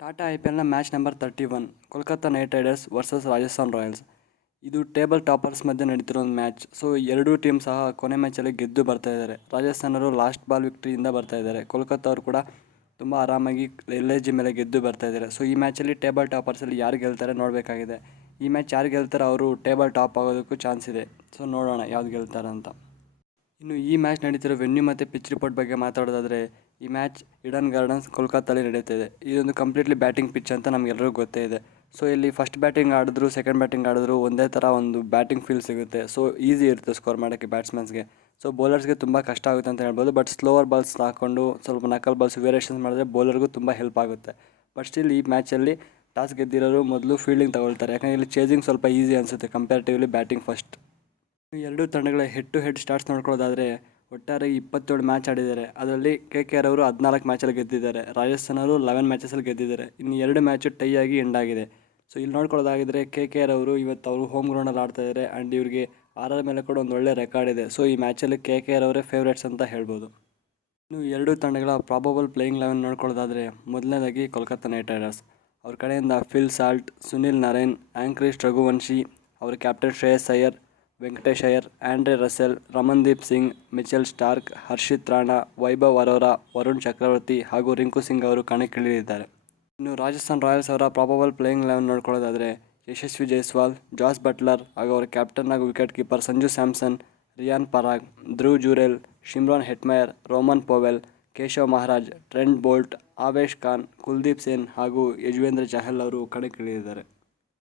ಟಾಟಾ IPLನ match number 31 Kolkata Knight Riders versus Rajasthan Royals. ಇದು table toppers ಮಧ್ಯೆ ನಡೀತಿರೋ ಒಂದು ಮ್ಯಾಚ್. ಸೊ ಎರಡೂ ಟೀಮ್ ಸಹ ಕೊನೆ ಮ್ಯಾಚಲ್ಲಿ ಗೆದ್ದು ಬರ್ತಾ ಇದ್ದಾರೆ. ರಾಜಸ್ಥಾನರು ಲಾಸ್ಟ್ ಬಾಲ್ ವಿಕ್ಟ್ರಿಯಿಂದ ಬರ್ತಾ ಇದ್ದಾರೆ. ಕೋಲ್ಕತ್ತಾ ಅವರು ಕೂಡ ತುಂಬ ಆರಾಮಾಗಿ LIG ಮೇಲೆ ಗೆದ್ದು ಬರ್ತಾ ಇದ್ದಾರೆ. ಸೊ ಈ ಮ್ಯಾಚಲ್ಲಿ ಟೇಬಲ್ ಟಾಪರ್ಸಲ್ಲಿ ಯಾರು ಗೆಲ್ತಾರೆ ನೋಡಬೇಕಾಗಿದೆ. ಈ ಮ್ಯಾಚ್ ಯಾರು ಗೆಲ್ತಾರೆ ಅವರು ಟೇಬಲ್ ಟಾಪ್ ಆಗೋದಕ್ಕೂ ಚಾನ್ಸ್ ಇದೆ. ಸೊ ನೋಡೋಣ ಯಾವ್ದು ಗೆಲ್ತಾರೆ ಅಂತ. ಇನ್ನು ಈ ಮ್ಯಾಚ್ ನಡೀತಿರೋ ವೆನ್ಯೂ ಮತ್ತು ಪಿಚ್ ರಿಪೋರ್ಟ್ ಬಗ್ಗೆ ಮಾತಾಡೋದಾದರೆ, ಈ ಮ್ಯಾಚ್ ಈಡನ್ ಗಾರ್ಡನ್ಸ್ ಕೋಲ್ಕತ್ತಲ್ಲಿ ನಡೀತಿದೆ. ಇದೊಂದು ಕಂಪ್ಲೀಟ್ಲಿ ಬ್ಯಾಟಿಂಗ್ ಪಿಚ್ ಅಂತ ನಮಗೆಲ್ಲರಿಗೂ ಗೊತ್ತೇ ಇದೆ. ಸೊ ಇಲ್ಲಿ ಫಸ್ಟ್ ಬ್ಯಾಟಿಂಗ್ ಆಡಿದ್ರು ಸೆಕೆಂಡ್ ಬ್ಯಾಟಿಂಗ್ ಆಡಿದ್ರು ಒಂದೇ ಥರ ಒಂದು ಬ್ಯಾಟಿಂಗ್ ಫೀಲ್ ಸಿಗುತ್ತೆ. ಸೊ ಈಸಿ ಇರುತ್ತೆ ಸ್ಕೋರ್ ಮಾಡೋಕ್ಕೆ ಬ್ಯಾಟ್ಸ್ಮನ್ಸ್ಗೆ. ಸೊ ಬೌಲರ್ಸ್ಗೆ ತುಂಬ ಕಷ್ಟ ಆಗುತ್ತೆ ಅಂತ ಹೇಳ್ಬೋದು. ಬಟ್ ಸ್ಲೋವರ್ ಬಾಲ್ಸ್ ಹಾಕ್ಕೊಂಡು ಸ್ವಲ್ಪ ನಕಲ್ ಬಾಲ್ಸ್ ವೇರಿಯೇಷನ್ಸ್ ಮಾಡಿದ್ರೆ ಬೌಲರ್ಗೂ ತುಂಬ ಹೆಲ್ಪ್ ಆಗುತ್ತೆ. ಬಟ್ ಸ್ಟಿಲ್ ಈ ಮ್ಯಾಚಲ್ಲಿ ಟಾಸ್ ಗೆದ್ದಿರೋರು ಮೊದಲು ಫೀಲ್ಡಿಂಗ್ ತಗೊಳ್ತಾರೆ. ಯಾಕಂದರೆ ಇಲ್ಲಿ ಚೇಸಿಂಗ್ ಸ್ವಲ್ಪ ಈಸಿ ಅನಿಸುತ್ತೆ ಕಂಪೇರಿಟಿವ್ಲಿ ಬ್ಯಾಟಿಂಗ್ ಫಸ್ಟ್. ಎರಡೂ ತಂಡಗಳ ಹೆಡ್ ಟು ಹೆಡ್ ಸ್ಟಾರ್ಟ್ಸ್ ನೋಡ್ಕೊಳ್ಳೋದಾದರೆ, ಒಟ್ಟಾರೆ 27 ಮ್ಯಾಚ್ ಆಡಿದ್ದಾರೆ. ಅದರಲ್ಲಿ KKR ಅವರು 14 ಮ್ಯಾಚಲ್ಲಿ ಗೆದ್ದಿದ್ದಾರೆ. ರಾಜಸ್ಥಾನ್ ಅವರು 11 ಮ್ಯಾಚಸಲ್ಲಿ ಗೆದ್ದಿದ್ದಾರೆ. ಇನ್ನು 2 ಮ್ಯಾಚು ಟೈ ಆಗಿ ಎಂಡ್ ಆಗಿದೆ. ಸೊ ಇಲ್ಲಿ ನೋಡ್ಕೊಳ್ಳೋದಾಗಿದ್ರೆ KKR ಅವರು ಇವತ್ತು ಅವರು ಹೋಮ್ ಗ್ರೌಂಡಲ್ಲಿ ಆಡ್ತಾ ಇದ್ದಾರೆ. ಆ್ಯಂಡ್ ಇವರಿಗೆ RR ಮೇಲೆ ಕೂಡ ಒಂದು ಒಳ್ಳೆ ರೆಕಾರ್ಡ್ ಇದೆ. ಸೊ ಈ ಮ್ಯಾಚಲ್ಲಿ KKR ಅವರೇ ಫೇವ್ರೇಟ್ಸ್ ಅಂತ ಹೇಳ್ಬೋದು. ಇನ್ನು ಎರಡೂ ತಂಡಗಳ ಪ್ರಾಬಬಲ್ ಪ್ಲೇಯಿಂಗ್ 11 ನೋಡ್ಕೊಳ್ಳೋದಾದರೆ, ಮೊದಲನೇದಾಗಿ ಕೋಲ್ಕತ್ತಾ ನೈಟ್ ರೈಡರ್ಸ್ ಅವ್ರ ಕಡೆಯಿಂದ ಫಿಲ್ ಸಾಲ್ಟ್, ಸುನಿಲ್ ನರೈನ್, ಆಂಕ್ರಿಸ್ಟ್ ರಘುವಂಶಿ, ಅವರ captain Shreyas Iyer, Venkatesh Iyer, Andre Russell, Ramandeep Singh, Mitchell Starc, Harshit Rana, Vaibhav Arora, Varun Chakravarthy ಹಾಗೂ ರಿಂಕು ಸಿಂಗ್ ಅವರು ಕಣಕ್ಕಿಳಿದಿದ್ದಾರೆ. ಇನ್ನು ರಾಜಸ್ಥಾನ್ ರಾಯಲ್ಸ್ ಅವರ ಪ್ರಾಬಬಲ್ ಪ್ಲೇಯಿಂಗ್ 11 ನೋಡ್ಕೊಳ್ಳೋದಾದರೆ, ಯಶಸ್ವಿ ಜೈಸ್ವಾಲ್, ಜಾಸ್ ಬಟ್ಲರ್ ಹಾಗೂ ಅವರ ಕ್ಯಾಪ್ಟನ್ ಹಾಗೂ wicket keeper Sanju Samson, Riyan Parag, Dhruv Jurel, Shimron Hetmyer, Rovman Powell, Keshav Maharaj, Trent Boult, Avesh Khan, Kuldeep Sen ಹಾಗೂ ಯಜುವೇಂದ್ರ ಚಹಲ್ ಅವರು ಕಣಕ್ಕಿಳಿದಿದ್ದಾರೆ.